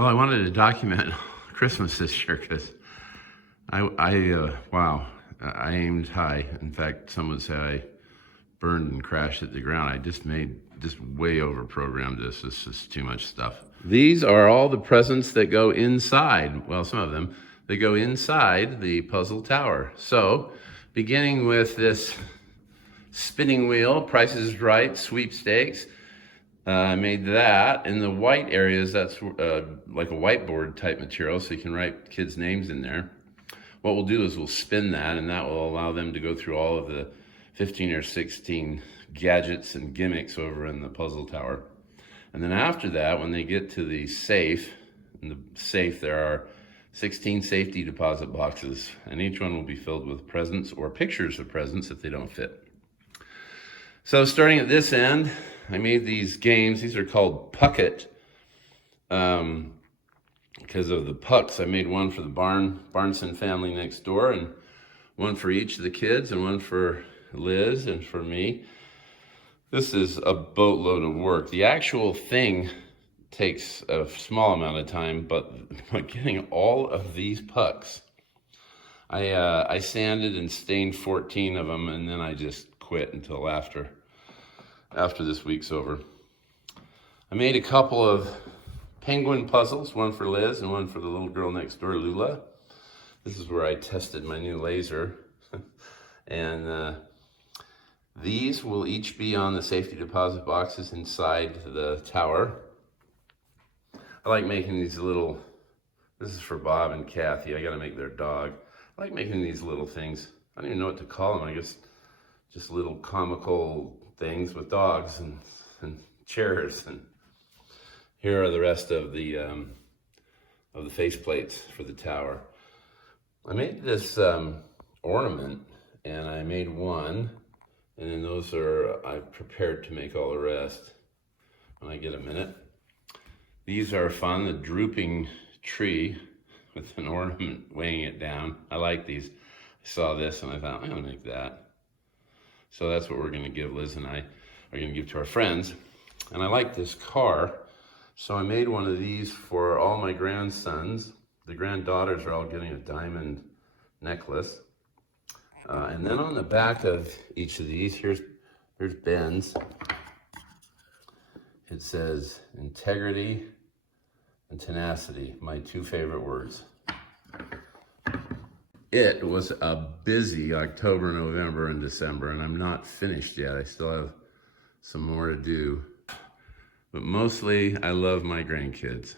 Well, I wanted to document Christmas this year because wow, I aimed high. In fact, some would say I burned and crashed at the ground. I just way over programmed this. This is too much stuff. These are all the presents that go inside. Well, some of them, they go inside the puzzle tower. So, beginning with this spinning wheel, Price is Right, sweepstakes. I made that. In the white areas, that's like a whiteboard type material, so you can write kids' names in there. What we'll do is we'll spin that, and that will allow them to go through all of the 15 or 16 gadgets and gimmicks over in the puzzle tower. And then after that, when they get to the safe, in the safe there are 16 safety deposit boxes, and each one will be filled with presents or pictures of presents if they don't fit. So starting at this end, I made these games. These are called Puckit because of the pucks. I made one for the Barnson family next door, and one for each of the kids, and one for Liz and for me. This is a boatload of work. The actual thing takes a small amount of time, but getting all of these pucks, I sanded and stained 14 of them, and then I just quit until after this week's over. I made a couple of penguin puzzles, one for Liz and one for the little girl next door, Lula. This is where I tested my new laser. And these will each be on the safety deposit boxes inside the tower. I like making these little, this is for Bob and Kathy. I gotta make their dog. I like making these little things. I don't even know what to call them. I guess just little comical things with dogs and chairs. And here are the rest of the face plates for the tower. I made this ornament, and I made one, and then those are, I've prepared to make all the rest when I get a minute. These are fun, the drooping tree with an ornament weighing it down. I like these. I saw this and I thought, I'm gonna make that. So that's what we're gonna give, Liz and I are gonna give to our friends. And I like this car, so I made one of these for all my grandsons. The granddaughters are all getting a diamond necklace. And then on the back of each of these, here's Ben's. It says integrity and tenacity, my two favorite words. It was a busy October, November, and December, and I'm not finished yet. I still have some more to do. But mostly, I love my grandkids.